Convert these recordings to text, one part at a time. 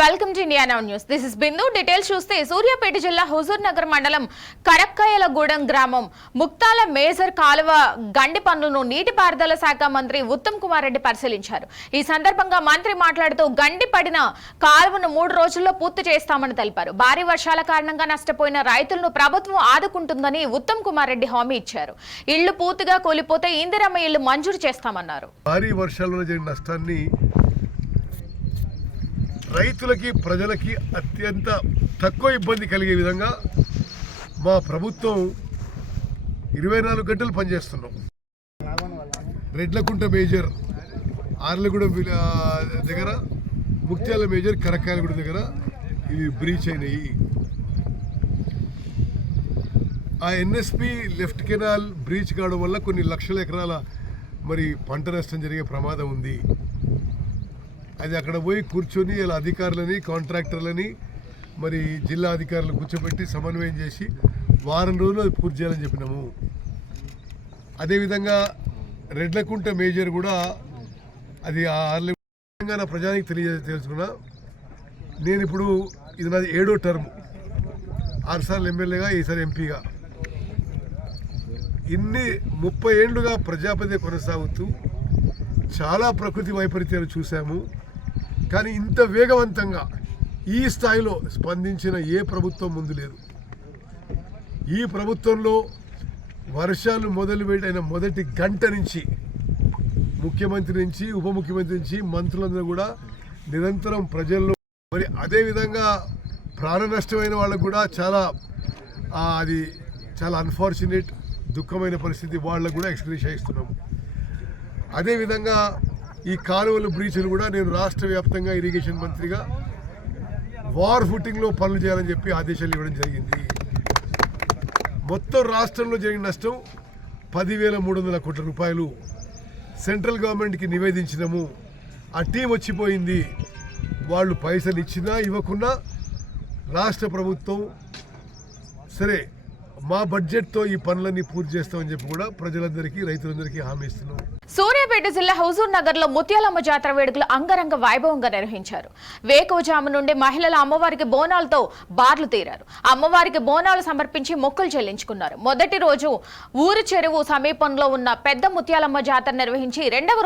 Welcome to India now news. This is Bindu. Details చూస్తే సూర్యాపేట జిల్లా హుజూర్ నగర్ మండలం కరక్కాయలగూడెం గ్రామం ముక్తాల మేజర్ కాలువ గండి పనులను నీటిపారుదల శాఖ మంత్రి ఉత్తమ్ కుమార్ రెడ్డి పరిశీలించారు. ఈ సందర్భంగా మంత్రి మాట్లాడుతూ గండి పడిన కాలువను 3 రోజుల్లో పూర్తి చేస్తామని తెలిపారు. భారీ వర్షాల కారణంగా నష్టపోయిన రైతులను ప్రభుత్వం ఆదుకుంటుందని ఉత్తమ్ కుమార్ రెడ్డి హామీ ఇచ్చారు. ఇళ్లు పూర్తిగా కూలిపోతే ఇందిరమ్మ ఇళ్లు మంజూరు చేస్తామన్నారు. భారీ వర్షాలలో జరిగిన నష్టాన్ని రైతులకి ప్రజలకి అత్యంత తక్కువ ఇబ్బంది కలిగే విధంగా మా ప్రభుత్వం 24 గంటలు పనిచేస్తున్నాం. రెడ్లకుంట మేజర్, ఆర్లగూడెం దగ్గర, ముక్త్యాల మేజర్, కరక్కాయలగూడెం దగ్గర ఇవి బ్రీచ్ అయినాయి. ఆ ఎన్ఎస్పి లెఫ్ట్ కెనాల్ బ్రీచ్ కావడం వల్ల కొన్ని లక్షల ఎకరాల పంట నష్టం జరిగే ప్రమాదం ఉంది. అది అక్కడ పోయి కూర్చొని ఇలా అధికారులని, కాంట్రాక్టర్లని, జిల్లా అధికారులు కూర్చోబెట్టి సమన్వయం చేసి వారం రోజులు అది పూర్తి చేయాలని చెప్పినాము. అదేవిధంగా రెడ్లకుంట మేజర్ కూడా అది తెలంగాణ ప్రజానికి తెలుసుకున్నా. నేను ఇప్పుడు ఇది నాది 7వ టర్మ్, 6 సార్లు ఎమ్మెల్యేగా, ఈసారి ఎంపీగా. ఇన్ని 30 ఏళ్లుగా ప్రజాపతి కొనసాగుతూ చాలా ప్రకృతి వైపరీత్యాలు చూసాము. కానీ ఇంత వేగవంతంగా ఈ స్థాయిలో స్పందించిన ఏ ప్రభుత్వం ముందు లేదు. ఈ ప్రభుత్వంలో వర్షాలు మొదలుపెట్టిన మొదటి గంట నుంచి ముఖ్యమంత్రి నుంచి, ఉప ముఖ్యమంత్రి నుంచి మంత్రులందరూ కూడా నిరంతరం ప్రజల్లో, అదేవిధంగా ప్రాణ నష్టమైన వాళ్ళకు కూడా అది చాలా అన్ఫార్చునేట్, దుఃఖమైన పరిస్థితి. వాళ్ళకు కూడా ఎక్స్‌గ్రేషియా ఇస్తున్నాము. అదేవిధంగా ఈ కాలువలు, బ్రీచ్లు కూడా నేను రాష్ట్ర వ్యాప్తంగా ఇరిగేషన్ మంత్రిగా వార్ ఫుటింగ్లో పనులు చేయాలని చెప్పి ఆదేశాలు ఇవ్వడం జరిగింది. మొత్తం రాష్ట్రంలో జరిగిన నష్టం 10,300 కోట్ల రూపాయలు సెంట్రల్ గవర్నమెంట్కి నివేదించినాము. ఆ టీం వచ్చిపోయింది. వాళ్ళు పైసలు ఇచ్చినా ఇవ్వకున్నా రాష్ట్ర ప్రభుత్వం సరే మా బడ్జెట్తో ఈ పనులన్నీ పూర్తి చేస్తామని చెప్పి కూడా ప్రజలందరికీ, రైతులందరికీ హామీ ఇస్తున్నాం. సూర్యాపేట జిల్లా హుజూర్ నగర్ లో ముత్యాలమ్మ జాతర వేడుకలు అంగరంగ వైభవంగా నిర్వహించారు. వేకువజాము నుండి మహిళల అమ్మవారికి బోనాలతో బార్లు తీరారు. అమ్మవారికి బోనాలు సమర్పించి మొక్కులు చెల్లించుకున్నారు. మొదటి రోజు ఊరు చెరువు సమీపంలో ఉన్న పెద్ద ముత్యాలమ్మ జాతర నిర్వహించి రెండవ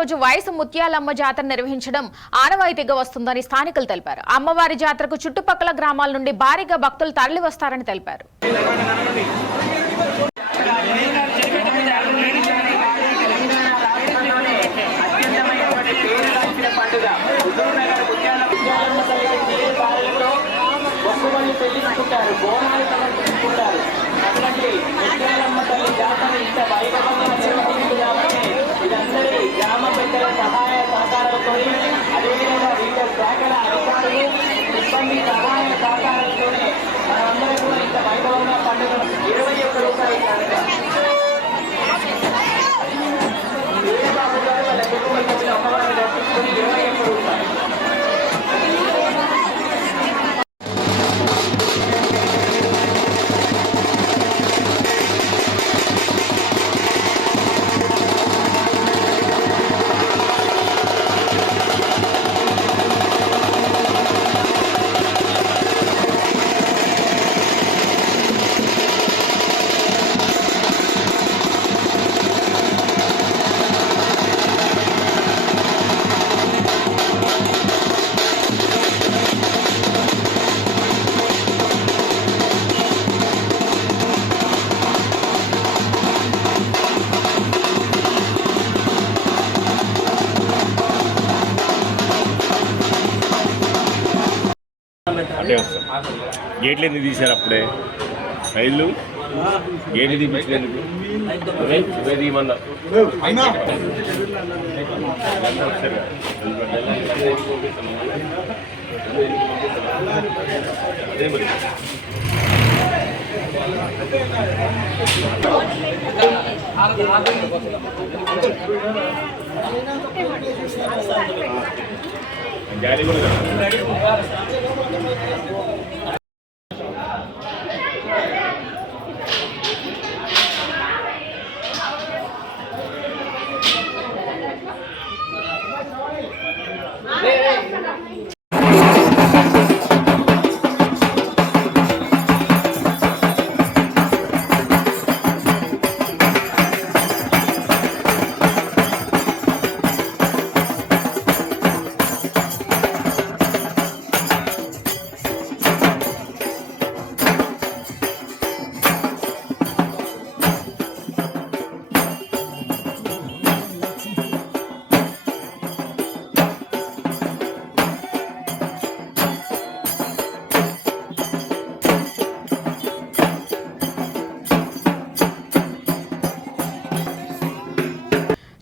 రోజు వయసు ముత్యాలమ్మ జాతర నిర్వహించడం ఆనవాయితీగా వస్తుందని స్థానికులు తెలిపారు. అమ్మవారి జాతరకు చుట్టుపక్కల గ్రామాల నుండి భారీగా భక్తులు తరలి వస్తారని తెలిపారు. బోనాలు సమర్పించుకుంటారు. అటువంటి ముత్యాలమ్మ తల్లి జాతర ఇంత వైభవంగా నిర్వహించింది కాబట్టి ఇదందరి గ్రామ పెద్దల సహాయ సహకారాలతో, అదేవిధంగా వివిధ శాఖల అధికారులు, సిబ్బంది సహాయ సహకారాలతోనే మనందరూ కూడా ఇంత వైభవంగా పండుగ 21 రూపాయలు సూర్యబాబు గారు వాళ్ళ కుటుంబ సభ్యులు అమ్మవారిని దర్శించుకుని 21 రూపాయలు. గేట్లు ఎందుకు తీశారు? అప్పుడే రైళ్ళు గేట్లు తీపించినందుకు తీయమన్నారు. అదే మరి జాలి కూడా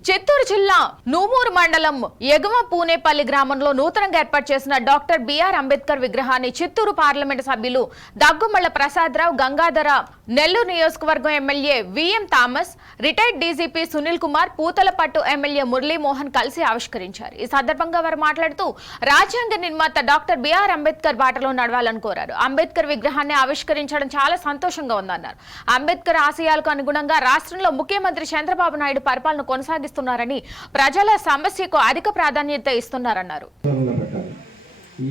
చిత్తూరు జిల్లా నూమూరు మండలం ఎగువ పూనేపల్లి గ్రామంలో నూతనంగా ఏర్పాటు చేసిన డాక్టర్ బిఆర్ అంబేద్కర్ విగ్రహాన్ని చిత్తూరు పార్లమెంటు సభ్యులు దగ్గుమళ్ల ప్రసాదరావు, గంగాధర, నెల్లూరు నియోజకవర్గం MLA VM Thomas, retired DGP Sunil Kumar, Puthalapattu MLA Muralimohan కలిసి ఆవిష్కరించారు. ఈ సందర్భంగా వారు మాట్లాడుతూ రాజ్యాంగ నిర్మాత డాక్టర్ బిఆర్ అంబేద్కర్ బాటలో నడవాలని కోరారు. అంబేద్కర్ విగ్రహాన్ని ఆవిష్కరించడం చాలా సంతోషంగా ఉందన్నారు. అంబేద్కర్ ఆశయాలకు అనుగుణంగా రాష్ట్రంలో ముఖ్యమంత్రి చంద్రబాబు నాయుడు పరిపాలన కొనసాగిస్తున్నారని, ప్రజల సమస్యకు అధిక ప్రాధాన్యత ఇస్తున్నారన్నారు.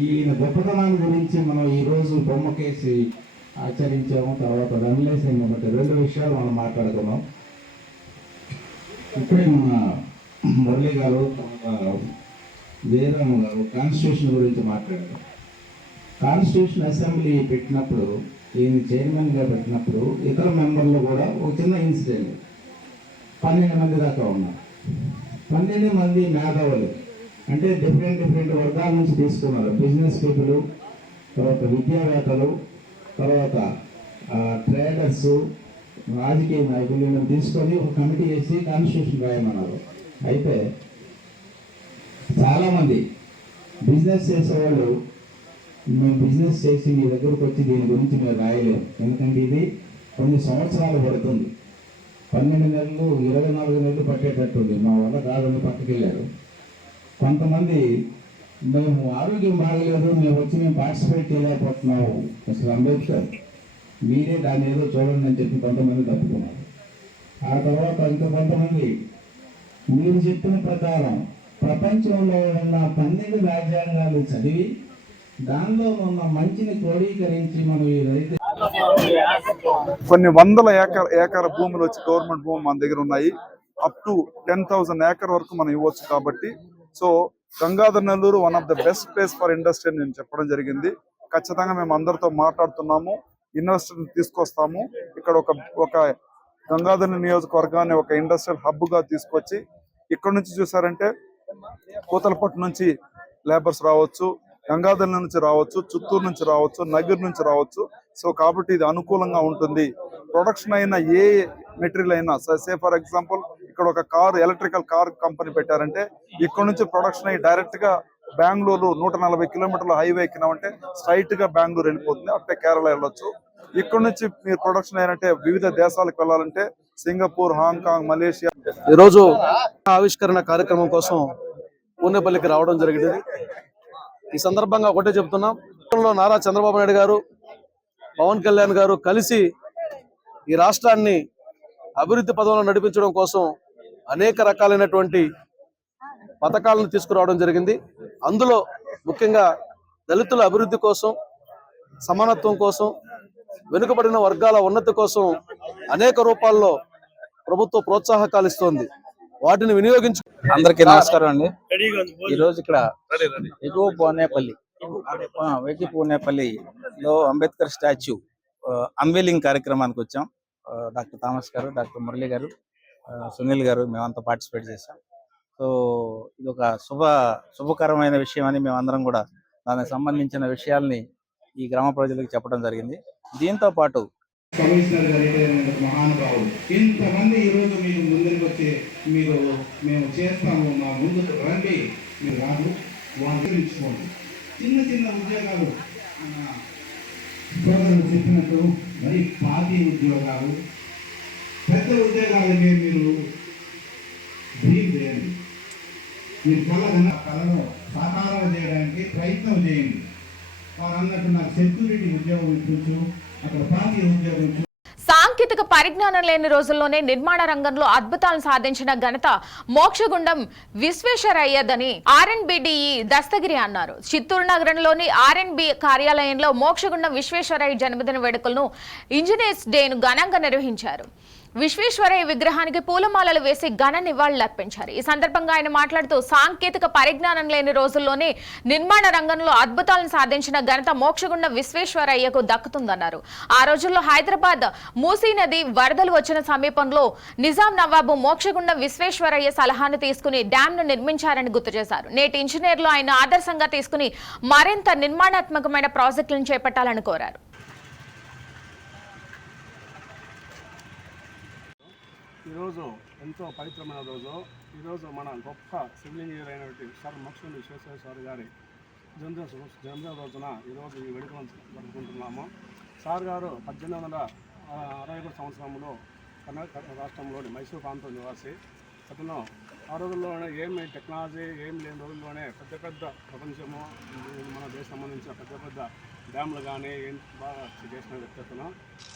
ఈయన గొప్పతనాన్ని గురించి మనం ఈరోజు బొమ్మకేసి ఆచరించాము, తర్వాత రన్లేసాము. బట్టి రెండు విషయాలు మనం మాట్లాడుకున్నాం. ఇప్పుడే మన మురళి గారు, జయరామ్ గారు కాన్స్టిట్యూషన్ గురించి మాట్లాడారు. కాన్స్టిట్యూషన్ అసెంబ్లీ పెట్టినప్పుడు, ఈయన చైర్మన్గా పెట్టినప్పుడు ఇతర మెంబర్లు కూడా ఒక చిన్న ఇన్సిడెంట్, 12 మంది దాకా ఉన్నారు. 12 మంది మేధావులు, అంటే డిఫరెంట్ వర్గాల నుంచి తీసుకున్నారు. బిజినెస్ పీపుల్, తర్వాత విద్యావేత్తలు, తర్వాత ట్రేడర్స్, రాజకీయ నాయకులను తీసుకొని ఒక కమిటీ వేసి కాన్స్టిట్యూషన్ రాయమన్నారు. అయితే చాలామంది బిజినెస్ చేసేవాళ్ళు, మేము బిజినెస్ చేసి మీ దగ్గరకు వచ్చి దీని గురించి మేము రాయలేము, ఎందుకంటే ఇది కొన్ని సంవత్సరాలు పడుతుంది. 12 నెలలు 24 నెలలు పట్టేటట్టుంది. మా వల్ల కాదని పక్కకి వెళ్ళారు. కొంతమంది మేము ఆరోగ్యం బాగలేదు, మేము పార్టిసిపేట్ చేయలేకపోతున్నాము, అసలు అంబేద్కర్ మీరే దాన్ని ఏదో చూడండి అని చెప్పి కొంతమంది తప్పుకున్నారు. ఆ తర్వాత ఇంకా కొంతమంది మీరు చెప్పిన ప్రకారం ప్రపంచంలో ఉన్న 12 రాజ్యాంగాలు చదివి దానిలో ఉన్న మంచిని క్రోడీకరించి మనం ఈ రైతు కొన్ని వందల ఏకర భూములు వచ్చి గవర్నమెంట్ భూమి మన దగ్గర ఉన్నాయి. అప్ టు 10,000 ఏకర్ వరకు మనం ఇవ్వచ్చు. కాబట్టి so Gangadhar Nellore one of the best place for industry అని నేను చెప్పడం జరిగింది. ఖచ్చితంగా మేము అందరితో మాట్లాడుతున్నాము, ఇన్వెస్టర్ని తీసుకొస్తాము. ఇక్కడ ఒక గంగాధర్ నియోజకవర్గాన్ని ఒక ఇండస్ట్రియల్ హబ్గా తీసుకొచ్చి ఇక్కడ నుంచి చూసారంటే పూతలపట్టు నుంచి లేబర్స్ రావచ్చు, గంగాధర్ నుంచి రావచ్చు, చిత్తూరు నుంచి రావచ్చు, నగర్ నుంచి రావచ్చు. సో కాబట్టి ఇది అనుకూలంగా ఉంటుంది. ప్రొడక్షన్ అయినా ఏ మెటీరియల్ అయినా, సే ఫర్ ఎగ్జాంపుల్ ఇక్కడ ఒక ఎలక్ట్రికల్ కార్ కంపెనీ పెట్టారంటే ఇక్కడ నుంచి ప్రొడక్షన్ అయ్యి డైరెక్ట్ గా బెంగళూరు 140 కిలోమీటర్ల హైవే ఎక్కినామంటే స్ట్రైట్ గా బెంగళూరు వెళ్ళిపోతుంది, అట్టే కేరళ వెళ్ళొచ్చు. ఇక్కడ నుంచి మీరు ప్రొడక్షన్ అయినంటే వివిధ దేశాలకు వెళ్ళాలంటే సింగపూర్, హాంకాంగ్, మలేషియా. ఈరోజు ఆవిష్కరణ కార్యక్రమం కోసం పూనేపల్లికి రావడం జరిగింది. ఈ సందర్భంగా ఒకటే చెప్తున్నాం, నారా చంద్రబాబు నాయుడు గారు, పవన్ కళ్యాణ్ గారు కలిసి ఈ రాష్ట్రాన్ని అభివృద్ధి పదంలో నడిపించడం కోసం అనేక రకాలైనటువంటి పథకాలను తీసుకురావడం జరిగింది. అందులో ముఖ్యంగా దళితుల అభివృద్ధి కోసం, సమానత్వం కోసం, వెనుకబడిన వర్గాల ఉన్నతి కోసం అనేక రూపాల్లో ప్రభుత్వ ప్రోత్సాహకాలు ఇస్తోంది. వాటిని వినియోగించు. అందరికీ నమస్కారం అండి. ఈరోజు ఇక్కడ ఎగువ పూనేపల్లిలో అంబేద్కర్ స్టాచ్యూ అన్వీలింగ్ కార్యక్రమానికి వచ్చాం. డాక్టర్ థామస్ గారు, డాక్టర్ మురళి గారు, సునీల్ గారు, మేమంతా పార్టిసిపేట్ చేశాం. సో ఇది ఒక శుభకరమైన విషయం అని మేమందరం కూడా దానికి సంబంధించిన విషయాల్ని ఈ గ్రామ ప్రజలకు చెప్పడం జరిగింది. దీంతో పాటు కమిషనర్ గారు మహానుభావులు ఇంతమంది ఈరోజు మీరు ముందుకు వచ్చి మేము చేస్తాము, మా ముందుకు రండి, మీరు రాదు వాటించుకోండి. చిన్న ఉద్యోగాలు సోదరులు చెప్పినట్టు, మరి పార్టీ ఉద్యోగాలు, పెద్ద ఉద్యోగాలకే మీరు డ్రీమ్ చేయండి. మీరు కళను సాకారం చేయడానికి ప్రయత్నం చేయండి. వారు అన్నట్టు నాకు సెక్యూరిటీ ఉద్యోగం ఇప్పించు, అక్కడ పార్టీ ఉద్యోగం. సాంకేతిక పరిజ్ఞానం లేని రోజుల్లోనే నిర్మాణ రంగంలో అద్భుతాలను సాధించిన ఘనత మోక్షగుండం విశ్వేశ్వరయ్యదని ఆర్ఎన్బిడిఈ దస్తగిరి అన్నారు. చిత్తూరు నగరంలోని ఆర్ఎన్బి కార్యాలయంలో మోక్షగుండం విశ్వేశ్వరయ్య జన్మదిన వేడుకలను ఇంజనీర్స్ డేను ఘనంగా నిర్వహించారు. విశ్వేశ్వరయ్య విగ్రహానికి పూలమాలలు వేసి ఘన నివాళులర్పించారు. ఈ సందర్భంగా ఆయన మాట్లాడుతూ సాంకేతిక పరిజ్ఞానం లేని రోజుల్లోనే నిర్మాణ రంగంలో అద్భుతాలను సాధించిన ఘనత మోక్షగుండం విశ్వేశ్వరయ్యకు దక్కుతుందన్నారు. ఆ రోజుల్లో హైదరాబాద్ మూసీ నది వరదలు వచ్చిన సమీపంలో నిజాం నవాబు మోక్షగుండం విశ్వేశ్వరయ్య సలహాను తీసుకుని డ్యాంను నిర్మించారని గుర్తు చేశారు. నేటి ఇంజనీర్లు ఆయన ఆదర్శంగా తీసుకుని మరింత నిర్మాణాత్మకమైన ప్రాజెక్టులను చేపట్టాలని కోరారు. ఈరోజు ఎంతో పవిత్రమైన రోజు. ఈరోజు మన గొప్ప సివిల్ ఇంజనీర్ అయినటువంటి సార్ మోక్షగుండం విశ్వేశ్వర సార్ గారి జన్మదిన రోజున ఈరోజు ఈ వేడుకలను జరుపుకుంటున్నాము. సార్ గారు 1861 సంవత్సరంలో కర్ణాటక రాష్ట్రంలోని మైసూరు ప్రాంతం నివాసి. అతను ఆ రోజుల్లోనే ఏమి టెక్నాలజీ ఏమి లేని రోజుల్లోనే పెద్ద పెద్ద ప్రపంచము మన దేశం సంబంధించిన పెద్ద పెద్ద డ్యామ్లు కానీ ఏం బాగా చేసిన వ్యక్తి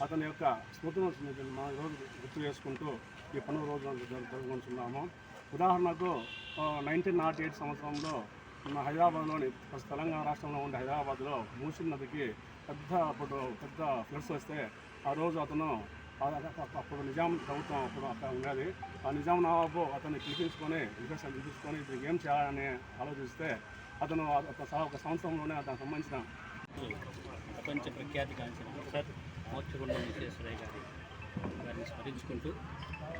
అతని యొక్క స్మృతులను మన రోజు గుర్తు చేసుకుంటూ ఈ పండుగ రోజు జరుపుకుంటున్నాము. ఉదాహరణకు 1908 సంవత్సరంలో మన హైదరాబాద్లోని తెలంగాణ రాష్ట్రంలో ఉండే హైదరాబాద్లో మూసీ నదికి పెద్ద ఫ్లడ్స్ వస్తే ఆ రోజు అతను అప్పుడు నిజాం ప్రభుత్వం అప్పుడు అక్కడ ఉన్నది. ఆ నిజాం నవాబు అతన్ని పిలిపించుకొని దీనికి ఏం చేయాలని ఆలోచిస్తే అతను ఒక సంవత్సరంలోనే అతనికి సంబంధించిన ప్రపంచ ప్రఖ్యాతిగాంచిన సార్ మోక్షగుండం విశ్వేశ్వరయ్య గారిని స్మరించుకుంటూ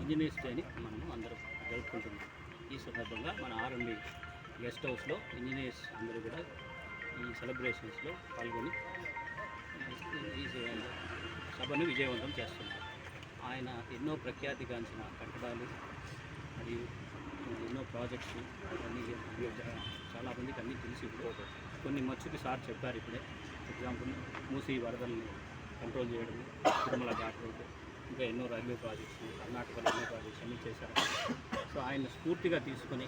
ఇంజనీర్స్ డేని మనము అందరూ జరుపుకుంటున్నాం. ఈ సందర్భంగా మన ఆర్ఎంబి గెస్ట్ హౌస్లో ఇంజనీర్స్ అందరూ కూడా ఈ సెలబ్రేషన్స్లో పాల్గొని ఈ సభను విజయవంతం చేస్తున్నారు. ఆయన ఎన్నో ప్రఖ్యాతిగాంచిన కట్టడాలు మరియు ఎన్నో ప్రాజెక్ట్స్ అన్నీ చాలామందికి అన్నీ తెలిసి ఇప్పుడు కొన్ని మచ్చుకి సార్ చెప్పారు. ఇప్పుడే ఎగ్జాంపుల్ మూసీ వరదల్ని కంట్రోల్ చేయడం, తిరుమల ఘాట్ రోడ్, ఇంకా ఎన్నో రైల్వే ప్రాజెక్ట్స్, కర్ణాటకలో ఎన్నో ప్రాజెక్ట్స్ అన్నీ చేశారు. సో ఆయన స్ఫూర్తిగా తీసుకొని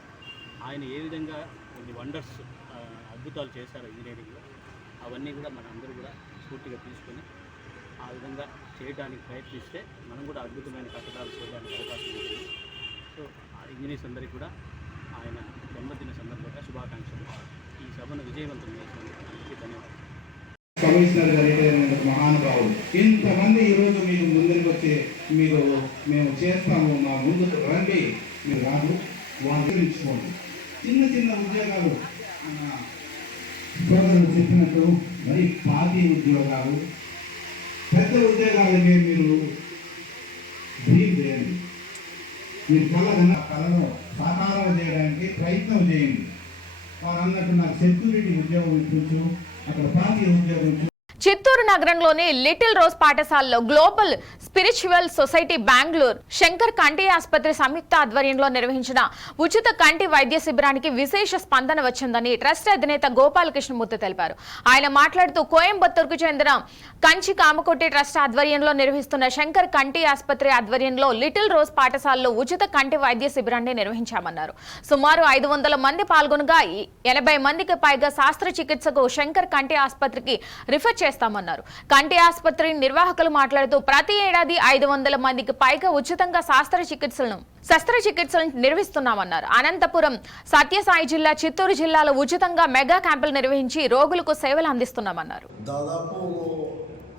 ఆయన ఏ విధంగా కొన్ని వండర్స్ అద్భుతాలు చేశారు ఇంజనీరింగ్లో, అవన్నీ కూడా మన అందరూ కూడా స్ఫూర్తిగా తీసుకొని ఆ విధంగా చేయడానికి ప్రయత్నిస్తే మనం కూడా అద్భుతమైన కట్టడాలు చేయడానికి అవకాశం ఉంటుంది. సో ఆ ఇంజనీర్స్ అందరికీ కూడా ఆయన జన్మదిన సందర్భంగా శుభాకాంక్షలు. ఈ సభను విజయవంతం చేసినందుకు అందరికీ ధన్యవాదాలు. కమిషనర్ గారు మహానుభావులు ఇంతమంది ఈరోజు మీకు ముందుకు వచ్చి మేము చేస్తాము, మా ముందుకు రండి, మీరు రాదు వాటించుకోండి. చిన్న చిన్న ఉద్యోగాలు సోదరులు చెప్పినట్టు మరి పార్టీ ఉద్యోగాలు, పెద్ద ఉద్యోగాలకే మీరు డ్రీమ్ చేయండి. మీరు కళను సాకారం చేయడానికి ప్రయత్నం చేయండి. వారు అన్నట్టు నాకు సెక్యూరిటీ ఉద్యోగం ఇప్పించు, అక్కడ పార్టీ ఉద్యోగం. చిత్తూరు నగరంలోని లిటిల్ రోజ్ పాఠశాలలో global spiritual society Bengaluru Shankar కంటి ఆసుపత్రి సంయుక్త ఆధ్వర్యంలో నిర్వహించిన ఉచిత కంటి వైద్య శిబిరానికి విశేష స్పందన వచ్చిందని ట్రస్ట్ అధినేత గోపాలకృష్ణమూర్తి తెలిపారు. ఆయన మాట్లాడుతూ కోయంబత్తూరుకు చెందిన కంచి కామకోటి ట్రస్ట్ ఆధ్వర్యంలో నిర్వహిస్తున్న శంకర్ కంటి ఆసుపత్రి ఆధ్వర్యంలో లిటిల్ రోజ్ పాఠశాలలో ఉచిత కంటి వైద్య శిబిరాన్ని నిర్వహించామన్నారు. సుమారు 500 మంది పాల్గొనగా 80 మందికి పైగా శస్త్రచికిత్సకు శంకర్ కంటి ఆసుపత్రికి రిఫర్ చేస్తామన్నారు. కంటి ఆసుపత్రి నిర్వాహకులు మాట్లాడుతూ ప్రతి ఏడాది 500 మందికి పైగా ఉచితంగా శస్త్రచికిత్సలను నిర్వహిస్తున్నామన్నారు. అనంతపురం, సత్యసాయి జిల్లా, చిత్తూరు జిల్లాలో ఉచితంగా మెగా క్యాంపులు నిర్వహించి రోగులకు సేవలు అందిస్తున్నామన్నారు. దాదాపు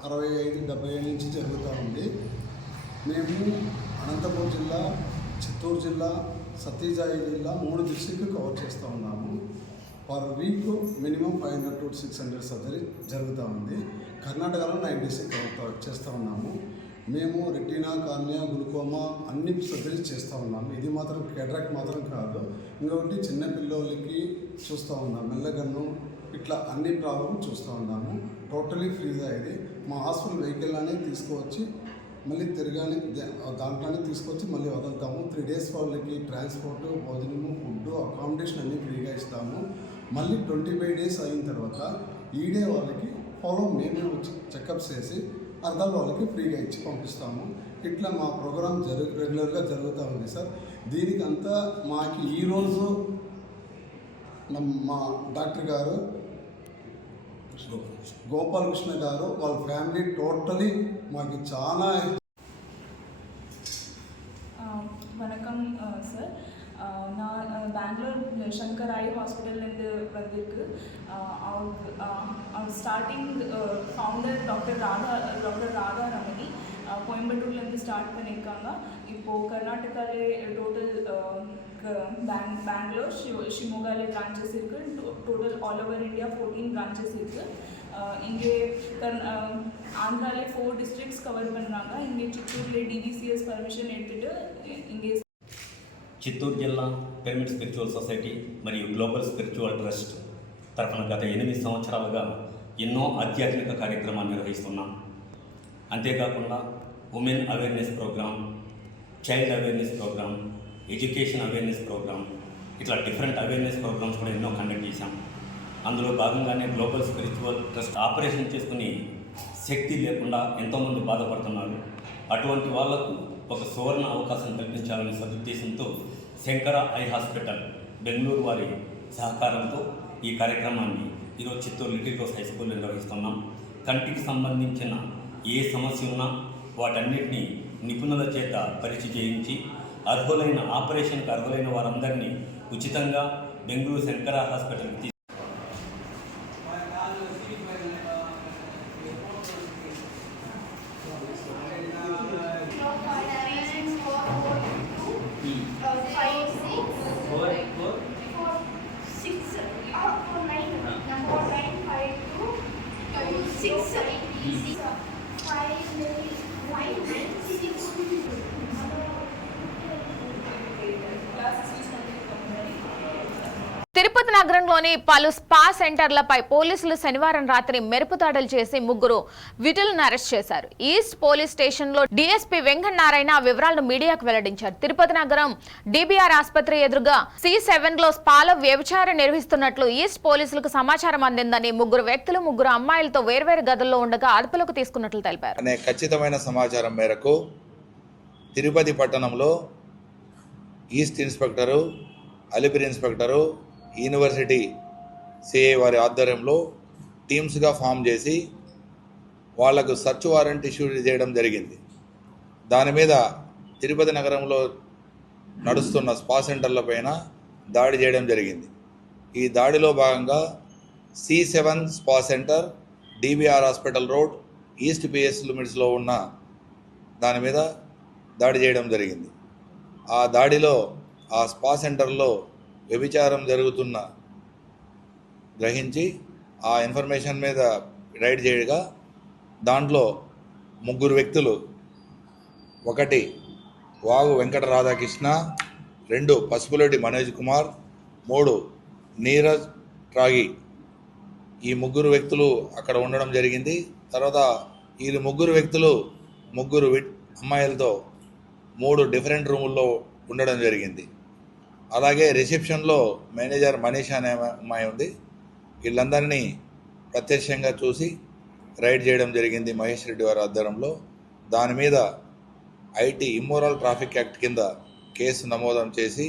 65-70 నుంచి జరుగుతూ ఉంది. మేము అనంతపురం జిల్లా, చిత్తూరు జిల్లా, సత్యసాయి జిల్లా 3 డిస్ట్రిక్ట్లు కవర్ చేస్తూ ఉన్నాము. Per week minimum 500 to 600 surgery జరుగుతూ ఉంది. కర్ణాటకలో 9 డిస్ట్రిక్ట్ కవర్ చేస్తూ ఉన్నాము. మేము రెటీనా, కార్నియా, గ్లూకోమా అన్ని సర్జరీ చేస్తూ ఉన్నాము. ఇది మాత్రం కేటరాక్ట్ మాత్రం కాదు, ఇంకొకటి చిన్నపిల్లలకి చూస్తూ ఉన్నాము, మెల్లగన్ను, ఇట్లా అన్ని ప్రాబ్లమ్ చూస్తూ ఉన్నాము. టోటలీ ఫ్రీగా ఇది మా హాస్పిటల్ వెహికల్లోనే తీసుకువచ్చి మళ్ళీ తిరగానే దాంట్లోనే తీసుకొచ్చి మళ్ళీ వదులుతాము. 3 days వాళ్ళకి ట్రాన్స్పోర్టు, భోజనము, ఫుడ్, అకామిడేషన్ అన్నీ ఫ్రీగా ఇస్తాము. మళ్ళీ 25 days అయిన తర్వాత ఈడే వాళ్ళకి ఫాలో మేమే వచ్చి చెకప్స్ చేసి అర్థాలు వాళ్ళకి ఫ్రీగా ఇచ్చి పంపిస్తాము. ఇట్లా మా ప్రోగ్రామ్ రెగ్యులర్గా జరుగుతూ ఉంది సార్. దీనికంతా మాకు ఈరోజు మా డాక్టర్ గారు గోపాలకృష్ణ గారు వాళ్ళ ఫ్యామిలీ టోటలీ మాకు చాలా. வணக்கம் சார். நான் பெங்களூர் சங்கர் ஐ ஹாஸ்பிட்டல்லேருந்து வந்திருக்கு. அவர் starting founder doctor Radha Ramani கோயம்புத்தூர்லேருந்து ஸ்டார்ட் பண்ணியிருக்காங்க. இப்போது கர்நாடகாலே டோட்டல் பெங்களூர், ஷிமோகாலே பிரான்ச்சஸ் இருக்குது. Total all over India 14 branches இருக்குது. இங்கே ஆந்திராலே 4 districts கவர் பண்ணுறாங்க. இங்கே சித்தூர்லே டிபிசிஎஸ் பர்మిషన్ எடுத்துகிட்டு இங்கே చిత్తూరు జిల్లా పిరమిడ్ స్పిరిచువల్ సొసైటీ మరియు గ్లోబల్ స్పిరిచువల్ ట్రస్ట్ తరఫున గత 8 సంవత్సరాలుగా ఎన్నో ఆధ్యాత్మిక కార్యక్రమాలు నిర్వహిస్తున్నాం. అంతేకాకుండా women awareness programme, child awareness programme, education awareness programme, ఇట్లా డిఫరెంట్ అవేర్నెస్ ప్రోగ్రామ్స్ కూడా ఎన్నో కండక్ట్ చేశాం. అందులో భాగంగానే గ్లోబల్ స్పిరిచువల్ ట్రస్ట్ ఆపరేషన్ చేసుకుని శక్తి లేకుండా ఎంతోమంది బాధపడుతున్నారు. అటువంటి వాళ్లకు ఒక సువర్ణ అవకాశం కల్పించాలనే సదుద్దేశంతో శంకర ఐ హాస్పిటల్ బెంగళూరు వారి సహకారంతో ఈ కార్యక్రమాన్ని ఈరోజు చిత్తూరు లిటిల్ రోజ్ హై స్కూల్లో నిర్వహిస్తున్నాం. కంటికి సంబంధించిన ఏ సమస్య ఉన్నా వాటన్నిటినీ నిపుణుల చేత పరీక్ష చేయించి ఆపరేషన్కి అర్హులైన వారందరినీ ఉచితంగా బెంగళూరు శంకర హాస్పిటల్కి తిరుపతి నగరంలోని పలు స్పా సెంటర్లపై పోలీసులు శనివారం రాత్రి మెరుపు దాడులు చేసి ముగ్గురు విటులను అరెస్ట్ చేశారు. ఈస్ట్ పోలీస్ స్టేషన్లో డీఎస్పీ వెంకటనారాయణ వివరాలను మీడియాకు వెల్లడించారు. తిరుపతి నగరం డీబీఆర్ ఆసుపత్రి ఎదురుగా C7లో స్పాలో వ్యభిచారం నిర్వహిస్తున్నట్లు ఈస్ట్ పోలీసులకు సమాచారం అందిందని ముగ్గురు వ్యక్తులు ముగ్గురు అమ్మాయిలతో వేర్వేరు గదుల్లో ఉండగా అదుపులోకి తీసుకున్నట్లు తెలిపారు. అనే ఖచ్చితమైన సమాచారం మేరకు తిరుపతి పట్టణంలో east inspector, Alipiri inspector, university CI వారి ఆధ్వర్యంలో టీమ్స్గా ఫామ్ చేసి వాళ్లకు సర్చ్ వారెంట్ ఇష్యూ చేయడం జరిగింది. దాని మీద తిరుపతి నగరంలో నడుస్తున్న స్పా సెంటర్లపైన దాడి చేయడం జరిగింది. ఈ దాడిలో భాగంగా C7 spa centre, DBR hospital road, east PS లిమిట్స్లో ఉన్న దాని మీద దాడి చేయడం జరిగింది. ఆ దాడిలో ఆ స్పా సెంటర్లో వ్యభిచారం జరుగుతున్న గ్రహించి ఆ ఇన్ఫర్మేషన్ మీద రైడ్ చేయగా దాంట్లో ముగ్గురు వ్యక్తులు, ఒకటి వాగు వెంకట రాధాకృష్ణ, 2 పసుపులెడ్డి మనోజ్ కుమార్, 3 నీరజ్ ట్రాగి, ఈ ముగ్గురు వ్యక్తులు అక్కడ ఉండడం జరిగింది. తర్వాత ఈ ముగ్గురు వ్యక్తులు ముగ్గురు అమ్మాయిలతో 3 డిఫరెంట్ రూముల్లో ఉండడం జరిగింది. అలాగే రిసెప్షన్లో మేనేజర్ మనీషా అనే అమ్మాయి ఉంది. వీళ్ళందరినీ ప్రత్యక్షంగా చూసి రైడ్ చేయడం జరిగింది మహేష్ రెడ్డి వారి ఆధ్వర్యంలో. దాని మీద ఐటీ ఇమ్మోరల్ ట్రాఫిక్ యాక్ట్ కింద కేసు నమోదు చేసి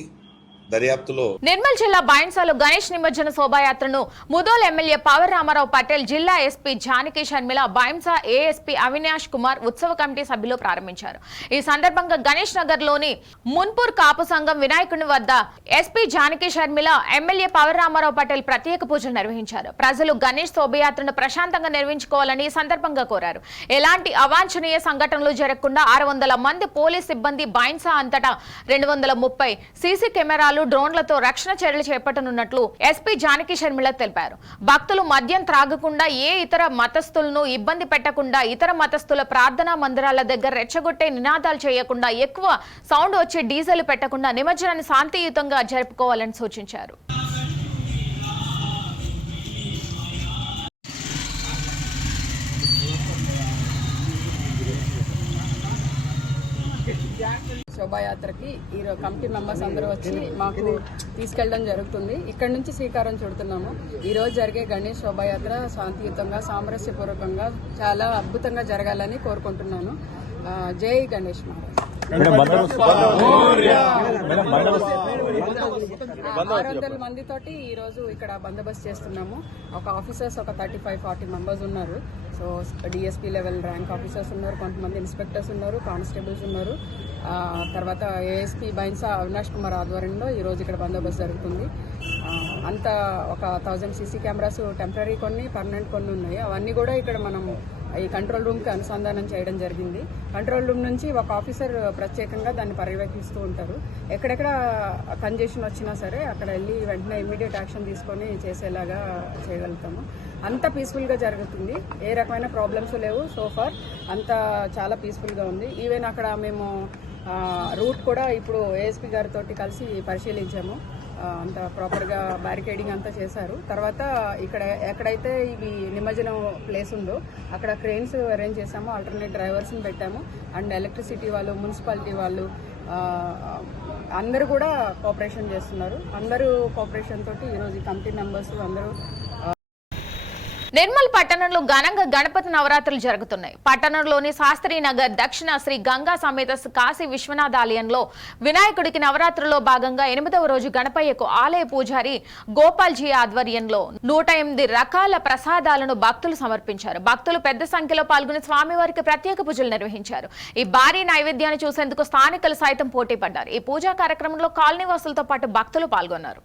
దర్యాప్తులో నిర్మల్ జిల్లా బాయిన్సాలో గణేష్ నిమజ్జన శోభాయాత్రను ముదోల్ ఎమ్మెల్యే పవర్ రామారావు పటేల్, జిల్లా ఎస్పీ జానకి షర్మిల, బాయిన్సా ఏఎస్పీ అవినాష్ కుమార్ ఉత్సవ కమిటీ సభ్యులు ప్రారంభించారు. ఈ సందర్భంగా గణేష్ నగర్ లోని మున్పూర్ కాపు సంఘం వినాయకుని వద్ద ఎస్పీ జానకి షర్మిల, ఎమ్మెల్యే పవర్ రామారావు పటేల్ ప్రత్యేక పూజలు నిర్వహించారు. ప్రజలు గణేష్ శోభయాత్రను ప్రశాంతంగా నిర్వహించుకోవాలని ఈ సందర్భంగా కోరారు. ఎలాంటి అవాంఛనీయ సంఘటనలు జరగకుండా 600 మంది పోలీస్ సిబ్బంది, బాయిన్సా అంతటా 230 సీసీ కెమెరాలు, డ్రోన్లతో రక్షణ చర్యలు చేపట్టనున్నట్లు ఎస్పీ జానకి షర్మిల తెలిపారు. భక్తులు మద్యం త్రాగకుండా, ఏ ఇతర మతస్థులను ఇబ్బంది పెట్టకుండా, ఇతర మతస్థుల ప్రార్థనా మందిరాల దగ్గర రెచ్చగొట్టే నినాదాలు చేయకుండా, ఎక్కువ సౌండ్ వచ్చే డీజేలు పెట్టకుండా నిమజ్జనాన్ని శాంతియుతంగా జరుపుకోవాలని సూచించారు. శోభాయాత్రకి ఈరోజు కమిటీ మెంబర్స్ అందరూ వచ్చి మాకు తీసుకెళ్ళడం జరుగుతుంది. ఇక్కడ నుంచి శ్రీకారం చుడుతున్నాము. ఈరోజు జరిగే గణేష్ శోభాయాత్ర శాంతియుతంగా, సామరస్యపూర్వకంగా, చాలా అద్భుతంగా జరగాలని కోరుకుంటున్నాను. జై గణేష్ మహారాజ్. 600 మందితోటి ఈరోజు ఇక్కడ బందోబస్తు చేస్తున్నాము. ఒక ఆఫీసర్స్ ఒక 35-40 మెంబర్స్ ఉన్నారు. So DSP level rank officers ఉన్నారు, కొంతమంది ఇన్స్పెక్టర్స్ ఉన్నారు, కానిస్టేబుల్స్ ఉన్నారు. తర్వాత ఏఎస్పీ బైన్సా అవినాష్ కుమార్ ఆధ్వర్యంలో ఈరోజు ఇక్కడ బందోబస్తు జరుగుతుంది. అంతా ఒక 1000 సీసీ కెమెరాస్ టెంపరీ కొన్ని, పర్మనెంట్ కొన్ని ఉన్నాయి. అవన్నీ కూడా ఇక్కడ మనం ఈ కంట్రోల్ రూమ్కి అనుసంధానం చేయడం జరిగింది. కంట్రోల్ రూమ్ నుంచి ఒక ఆఫీసర్ ప్రత్యేకంగా దాన్ని పర్యవేక్షిస్తూ ఉంటారు. ఎక్కడెక్కడ కంజెషన్ వచ్చినా సరే అక్కడ వెళ్ళి వెంటనే ఇమ్మీడియట్ యాక్షన్ తీసుకొని చేసేలాగా చేయగలుగుతాము. అంత పీస్ఫుల్గా జరుగుతుంది. ఏ రకమైన ప్రాబ్లమ్స్ లేవు. సోఫార్ అంతా చాలా పీస్ఫుల్గా ఉంది. ఈవెన్ అక్కడ మేము రూట్ కూడా ఇప్పుడు ఏఎస్పీ గారితో కలిసి పరిశీలించాము. అంత ప్రాపర్గా బ్యారికేడింగ్ అంతా చేశారు. తర్వాత ఇక్కడ ఎక్కడైతే ఇవి నిమజ్జనం ప్లేస్ ఉందో అక్కడ క్రెయిన్స్ అరేంజ్ చేసాము, ఆల్టర్నేట్ డ్రైవర్స్ని పెట్టాము. అండ్ ఎలక్ట్రిసిటీ వాళ్ళు, మున్సిపాలిటీ వాళ్ళు, అందరూ కూడా కోఆపరేషన్ చేస్తున్నారు. అందరూ కోఆపరేషన్ తోటి ఈరోజు ఈ కమిటీ మెంబర్స్ అందరూ. నిర్మల్ పట్టణంలో ఘనంగా గణపతి నవరాత్రులు జరుగుతున్నాయి. పట్టణంలోని శాస్త్రీనగర్ దక్షిణ శ్రీ గంగా సమేత కాశీ విశ్వనాథ ఆలయంలో వినాయకుడికి నవరాత్రుల్లో భాగంగా 8వ రోజు గణపయ్యకు ఆలయ పూజారి గోపాల్జీ ఆధ్వర్యంలో 108 రకాల ప్రసాదాలను భక్తులు సమర్పించారు. భక్తులు పెద్ద సంఖ్యలో పాల్గొని స్వామివారికి ప్రత్యేక పూజలు నిర్వహించారు. ఈ భారీ నైవేద్యాన్ని చూసేందుకు స్థానికులు సైతం పోటీ పడ్డారు. ఈ పూజా కార్యక్రమంలో కాలనీవాసులతో పాటు భక్తులు పాల్గొన్నారు.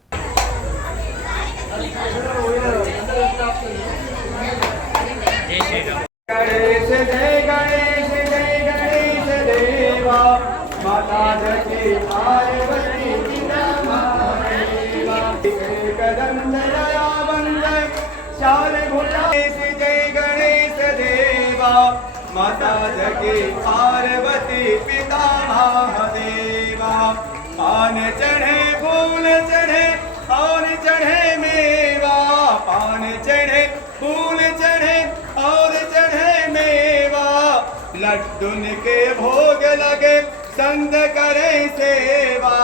गणेश जय गणेश देवा माता जय पार्वती पिता महादेवा कदम दया बंद चार भुजा जय गणेश देवा माता जय पार्वती पिता महादेवा पान चढ़े फूल चढ़े और चढ़े मेवा पान चढ़े फूल चढ़े और चढ़े मेवा लड्डून के भोग लगे संग करे सेवा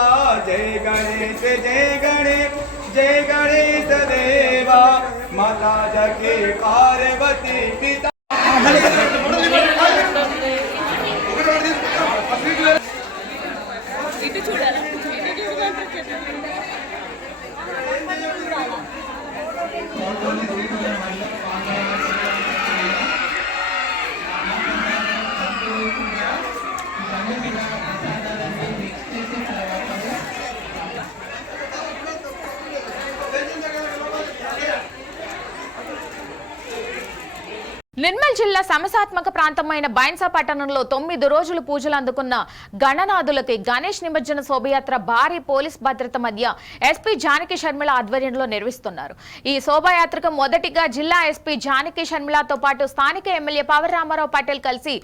जय गणेश जय गणेश देवा माता जगी पार्वती पिता నిర్మల్ జిల్లా సమస్యాత్మక ప్రాంతమైన బైన్సా పట్టణంలో 9 రోజులు పూజలు అందుకున్న గణనాథులకి గణేష్ నిమజ్జన శోభయాత్ర భారీ పోలీస్ భద్రత మధ్య ఎస్పీ జానకి షర్మిల ఆధ్వర్యంలో నిర్వహిస్తున్నారు. ఈ శోభయాత్రకు మొదటిగా జిల్లా ఎస్పీ జానకి షర్మిలతో పాటు స్థానిక ఎమ్మెల్యే పవర్ రామారావు పటేల్ కలిసి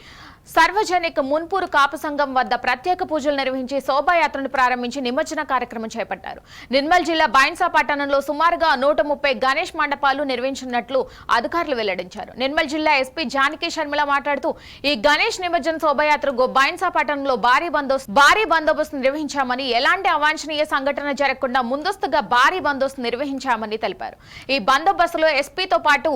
సార్వజనిక మున్పూరు కాపు సంఘం వద్ద ప్రత్యేక పూజలు నిర్వహించి శోభాయాత్రను ప్రారంభించి నిమజ్జన కార్యక్రమం చేపట్టారు. నిర్మల్ జిల్లా బైన్సా పట్టణంలో సుమారుగా 130 గణేష్ మండపాలు నిర్వహించినట్లు అధికారులు వెల్లడించారు. నిర్మల్ జిల్లా ఎస్పీ జానకి షర్మిల మాట్లాడుతూ ఈ గణేష్ నిమజ్జన శోభాయాత్రకు బైన్సా పట్టణంలో భారీ బందోబస్తు నిర్వహించామని, ఎలాంటి అవాంఛనీయ సంఘటన జరగకుండా ముందస్తుగా భారీ బందోబస్తు నిర్వహించామని తెలిపారు. ఈ బందోబస్తులో ఎస్పీతో పాటు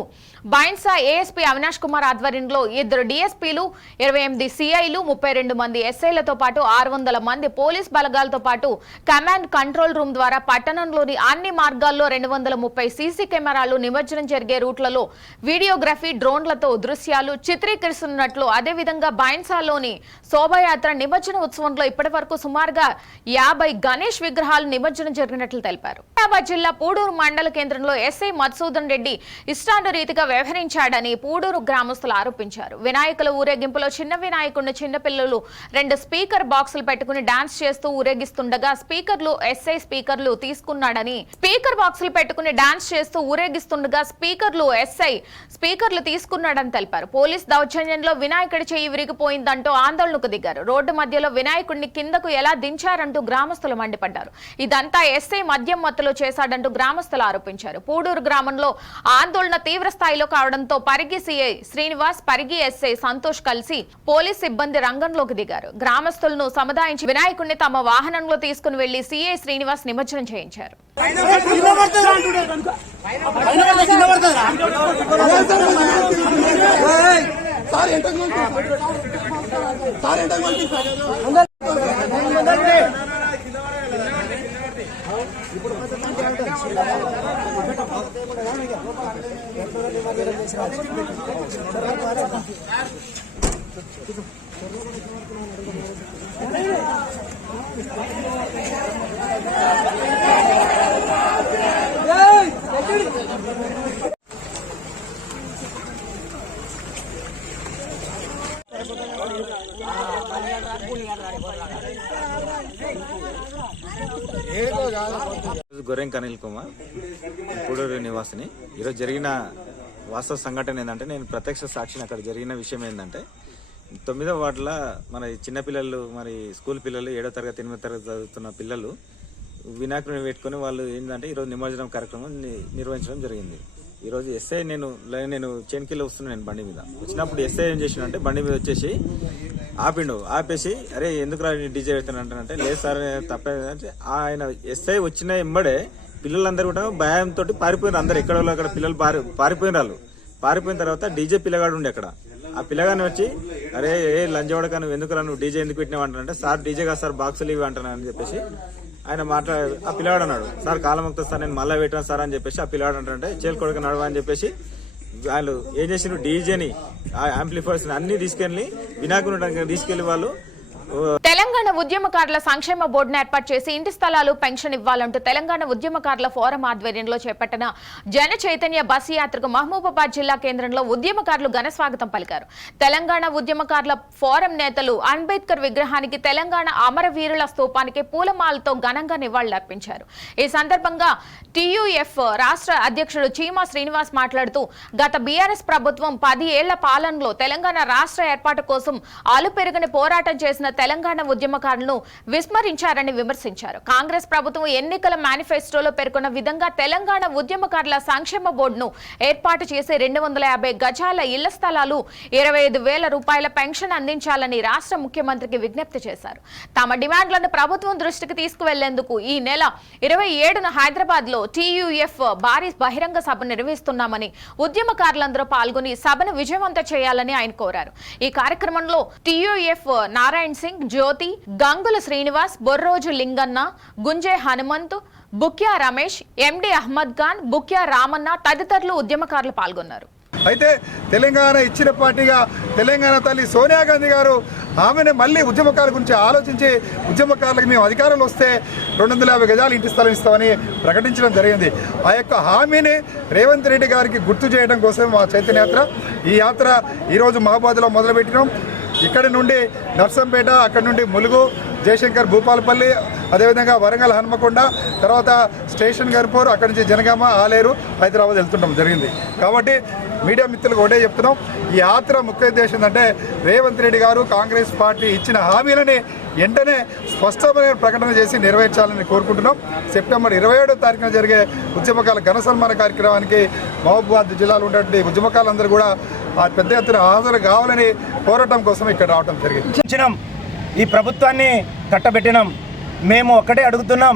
బైన్సా ఏఎస్పీ అవినాష్ కుమార్ ఆధ్వర్యంలో 2 డీఎస్పీలు, 28 సిఐలు, 32 మంది ఎస్ఐలతో పాటు 600 మంది పోలీస్ బలగాలతో పాటు కమాండ్ కంట్రోల్ రూమ్ ద్వారా పట్టణంలోని అన్ని మార్గాల్లో 230 సీసీ కెమెరాలు, నిమజ్జనం జరిగే రూట్లలో వీడియోగ్రఫీ డ్రోన్లతో దృశ్యాలు చిత్రీకరిస్తున్నట్లు, అదేవిధంగా బైన్సాలోని శోభాయాత్ర నిమజ్జన ఉత్సవంలో ఇప్పటి వరకు సుమారుగా 50 గణేష్ విగ్రహాలు నిమజ్జనం జరిగినట్లు తెలిపారు. హైదరాబాద్ జిల్లా పూడూరు మండల కేంద్రంలో ఎస్ఐ మధుసూదన్ రెడ్డి ఇష్టాండ రీతిగా వ్యవహరించాడని పూడూరు గ్రామస్తులు ఆరోపించారు. వినాయకుల ఊరేగింపులో చిన్న వినాయకుడిని చిన్నపిల్లలు 2 స్పీకర్ బాక్సులు పెట్టుకుని డాన్స్ చేస్తూ ఊరేగిస్తుండగా స్పీకర్లు ఎస్ఐ స్పీకర్లు తీసుకున్నాడని, స్పీకర్ బాక్సులు పెట్టుకుని డాన్స్ చేస్తూ ఊరేగిస్తుండగా స్పీకర్లు ఎస్ఐ స్పీకర్లు తీసుకున్నాడని తెలిపారు. పోలీస్ దౌర్జన్యంలో వినాయకుడి చెయ్యి విరిగిపోయిందంటూ ఆందోళనకు దిగారు. రోడ్డు మధ్యలో వినాయకుడిని కిందకు ఎలా దించారంటూ గ్రామస్తులు మండిపడ్డారు. ఇదంతా ఎస్ఐ మద్యం మత్తులో చేశాడంటూ గ్రామస్తులు ఆరోపించారు. పూడూరు గ్రామంలో ఆందోళన తీవ్ర స్థాయిలో కావడంతో పరిగి సిఐ శ్రీనివాస్, పరిగి ఎస్ఐ సంతోష్ కలిసి పోలీస్ సిబ్బంది రంగంలోకి దిగారు. గ్రామస్తులను సముదాయించి వినాయకుడిని తమ వాహనంలో తీసుకుని వెళ్లి సిఐ శ్రీనివాస్ నిమజ్జనం చేయించారు. గొర్రెం అనిల్ కుమార్, పూడూరు నివాసిని. ఈరోజు జరిగిన వాస్తవ సంఘటన ఏంటంటే, నేను ప్రత్యక్ష సాక్షిని. అక్కడ జరిగిన విషయం ఏంటంటే, 9వ వార్డులో మన చిన్నపిల్లలు, మరి స్కూల్ పిల్లలు, 7వ తరగతి 8వ తరగతి చదువుతున్న పిల్లలు వినాయకుడిని పెట్టుకుని వాళ్ళు ఏంటంటే ఈరోజు నిమజ్జనం కార్యక్రమం నిర్వహించడం జరిగింది. ఈరోజు ఎస్ఐ నేను చెన్కిలో వస్తున్నాను, నేను బండి మీద వచ్చినప్పుడు ఎస్ఐ ఏం చేసిండంటే బండి మీద వచ్చేసి ఆపేసి అరే ఎందుకు రా డీజే పెడతానంటే లేదు సార్ తప్పేంటే ఆయన ఎస్ఐ వచ్చిన ఎంబడే పిల్లలందరూ కూడా భయంతో పారిపోయినారు. అందరు ఎక్కడ అక్కడ పిల్లలు పారిపోయిన పారిపోయిన తర్వాత డీజే పిల్లగాడు ఉండే అక్కడ. ఆ పిల్లగాని వచ్చి అరే లంజవాడక నువ్వు ఎందుకు నువ్వు డీజే ఎందుకు పెట్టినావు అంటానంటే సార్ డీజే కాదు సార్ బాక్సులు ఇవి అంటానని చెప్పేసి ఆయన ఆ పిల్లగాడు అన్నాడు సార్ కాలముక్త సార్ నేను మళ్ళీ పెట్టాను సార్ అని చెప్పేసి ఆ పిల్లగాడు అంటారంటే చేలు కొడుకు నడవ అని చెప్పేసి వాళ్ళు ఏం చేసిన డీజేని యాంప్లిఫైర్స్ అన్ని తీసుకెళ్లి వినాయకుని తీసుకెళ్లి వాళ్ళు తెలంగాణ ఉద్యమకారుల సంక్షేమ బోర్డును ఏర్పాటు చేసి ఇంటి స్థలాలు పెన్షన్ ఇవ్వాలంటూ తెలంగాణ ఉద్యమకారుల ఫోరం ఆధ్వర్యంలో చేపట్టిన జన చైతన్య బస్సు యాత్రకు మహబూబాబాద్ జిల్లా కేంద్రంలో ఉద్యమకారులు ఘన స్వాగతం పలికారు. తెలంగాణ ఉద్యమకారుల ఫోరం నేతలు అంబేద్కర్ విగ్రహానికి, తెలంగాణ అమరవీరుల స్తూపానికి పూలమాలతో ఘనంగా నివాళులర్పించారు. ఈ సందర్భంగా టీయూఎఫ్ రాష్ట్ర అధ్యక్షుడు చీమా శ్రీనివాస్ మాట్లాడుతూ గత బీఆర్ఎస్ ప్రభుత్వం 10 ఏళ్ల పాలనలో తెలంగాణ రాష్ట్ర ఏర్పాటు కోసం అలుపెరుగని పోరాటం చేసిన తెలంగాణ ఉద్యమకారులను విస్మరించారని విమర్శించారు. కాంగ్రెస్ ప్రభుత్వం ఎన్నికల మేనిఫెస్టోలో పేర్కొన్న విధంగా తెలంగాణ ఉద్యమకారుల సంక్షేమ బోర్డును ఏర్పాటు చేసి 250 గజాల ఇళ్ల స్థలాలు, 25,000 రూపాయల పెన్షన్ అందించాలని రాష్ట్ర ముఖ్యమంత్రికి విజ్ఞప్తి చేశారు. తమ డిమాండ్లను ప్రభుత్వం దృష్టికి తీసుకువెళ్లేందుకు ఈ నెల 27న హైదరాబాద్ లో టీయూఎఫ్ భారీ బహిరంగ సభ నిర్వహిస్తున్నామని, ఉద్యమకారులందరూ పాల్గొని సభను విజయవంతం చేయాలని ఆయన కోరారు. ఈ కార్యక్రమంలో టీయూఎఫ్ నారాయణ సింగ్, జ్యోతి, గంగుల శ్రీనివాస్, బొర్రోజు లింగన్న, గుంజే హనుమంత్, బుక్యా రమేష్, ఎండి అహ్మద్ ఖాన్, బుక్యా రామన్న తదితరులు ఉద్యమకారులు పాల్గొన్నారు. అయితే తెలంగాణ ఇచ్చిన పార్టీగా తెలంగాణ తల్లి సోనియా గాంధీ గారు ఆమెను మళ్ళీ ఉద్యమకారుల గురించి ఆలోచించి ఉద్యమకారులకు మేము అధికారంలో వస్తే 250 గజాలు ఇంటి స్థలం ఇస్తామని ప్రకటించడం జరిగింది. ఆ యొక్క హామీని రేవంత్ రెడ్డి గారికి గుర్తు చేయడం కోసం మా చైతన్య యాత్ర, ఈ యాత్ర ఈరోజు మహబూబాబాద్లో మొదలుపెట్టినాం. ఇక్కడి నుండి నర్సంపేట, అక్కడి నుండి ములుగు, జయశంకర్, భూపాలపల్లి, అదేవిధంగా వరంగల్, హన్మకొండ, తర్వాత స్టేషన్ గర్పూర్, అక్కడి నుంచి జనగామ, ఆలేరు, హైదరాబాద్ వెళ్తుంటాం జరిగింది. కాబట్టి మీడియా మిత్రులకు ఒకటే చెప్తున్నాం, ఈ యాత్ర ముఖ్య ఉద్దేశం ఏంటంటే రేవంత్ రెడ్డి గారు కాంగ్రెస్ పార్టీ ఇచ్చిన హామీలని వెంటనే స్పష్టమైన ప్రకటన చేసి నెరవేర్చాలని కోరుకుంటున్నాం. సెప్టెంబర్ 27వ తారీఖున జరిగే ఉద్యమకాల ఘన సన్మాన కార్యక్రమానికి మహబూబాబాద్ జిల్లాలో ఉన్నటువంటి ఉద్యమకారులందరూ కూడా పెద్ద ఎత్తున హాజరు కావాలని పోరాటం కోసం ఇక్కడ రావడం జరిగింది. ఈ ప్రభుత్వాన్ని కట్టబెట్టినాం. మేము ఒక్కటే అడుగుతున్నాం,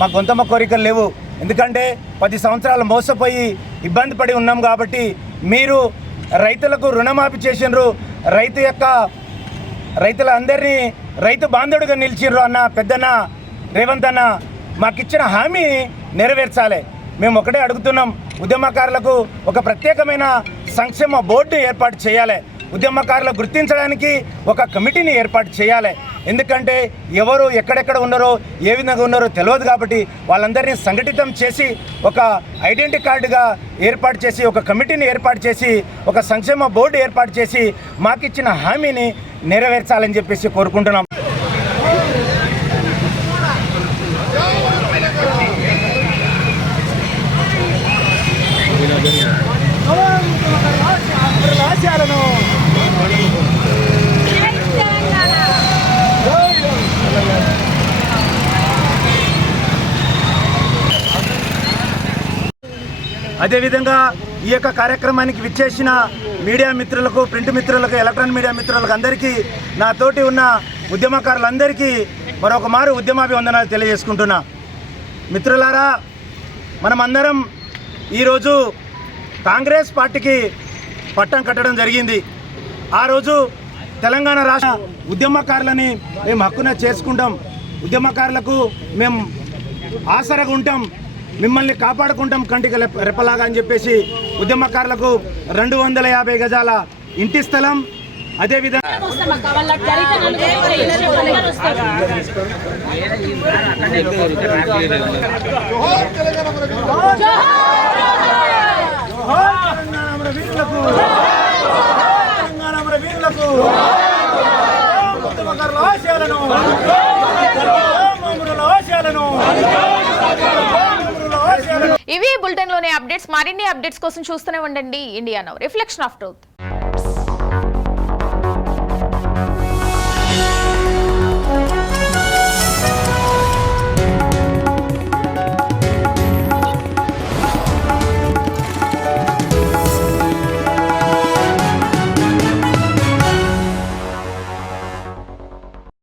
మా గొంతమ్మ కోరికలు లేవు. ఎందుకంటే 10 సంవత్సరాలు మోసపోయి ఇబ్బంది పడి ఉన్నాం కాబట్టి మీరు రైతులకు రుణమాఫీ చేసినారు, రైతులందరినీ రైతు బాంధవుడిగా నిలిచిర్రు అన్న పెద్దన్న రేవంత్ అన్న మాకిచ్చిన హామీ నెరవేర్చాలి. మేము ఒకటే అడుగుతున్నాం, ఉద్యమకారులకు ఒక ప్రత్యేకమైన సంక్షేమ బోర్డు ఏర్పాటు చేయాలి. ఉద్యమకారులు గుర్తించడానికి ఒక కమిటీని ఏర్పాటు చేయాలి. ఎందుకంటే ఎవరు ఎక్కడెక్కడ ఉన్నారో, ఏ విధంగా ఉన్నారో తెలియదు కాబట్టి వాళ్ళందరినీ సంఘటితం చేసి ఒక ఐడెంటిటీ కార్డుగా ఏర్పాటు చేసి, ఒక కమిటీని ఏర్పాటు చేసి, ఒక సంక్షేమ బోర్డు ఏర్పాటు చేసి మాకిచ్చిన హామీని నెరవేర్చాలని చెప్పేసి కోరుకుంటున్నాం. అదేవిధంగా ఈ యొక్క కార్యక్రమానికి విచ్చేసిన మీడియా మిత్రులకు, ప్రింట్ మిత్రులకు, ఎలక్ట్రానిక్ మీడియా మిత్రులకు అందరికీ, నాతోటి ఉన్న ఉద్యమకారులందరికీ మరొక మారు ఉద్యమాభివందనాలు తెలియజేసుకుంటున్నా. మిత్రులారా, మనమందరం ఈరోజు కాంగ్రెస్ పార్టీకి పట్టం కట్టడం జరిగింది. ఆ రోజు తెలంగాణ రాష్ట్ర ఉద్యమకారులని మేము హక్కున చేసుకుంటాం, ఉద్యమకారులకు మేము ఆసరగా ఉంటాం, మిమ్మల్ని కాపాడుకుంటాం కంటికి రెప్పలాగా అని చెప్పేసి ఉద్యమకారులకు 250 గజాల ఇంటి స్థలం, అదేవిధంగా ఇవి బులెటిన్ లోని అప్డేట్స్. మరిన్ని అప్డేట్స్ కోసం చూస్తూనే ఉండండి India now, reflection of truth.